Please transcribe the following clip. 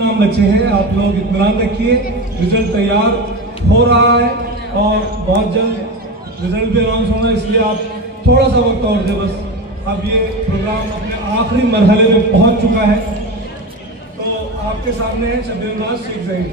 नाम बच्चे हैं, आप लोग इत्मीनान रखिए, रिजल्ट तैयार हो रहा है और बहुत जल्द रिजल्ट भी अनाउंस होना है, इसलिए आप थोड़ा सा वक्त और दे बस। अब ये प्रोग्राम अपने आखिरी मरहले में पहुंच चुका है। तो आपके सामने है शब्बीर नवाज शेख ज़हीर।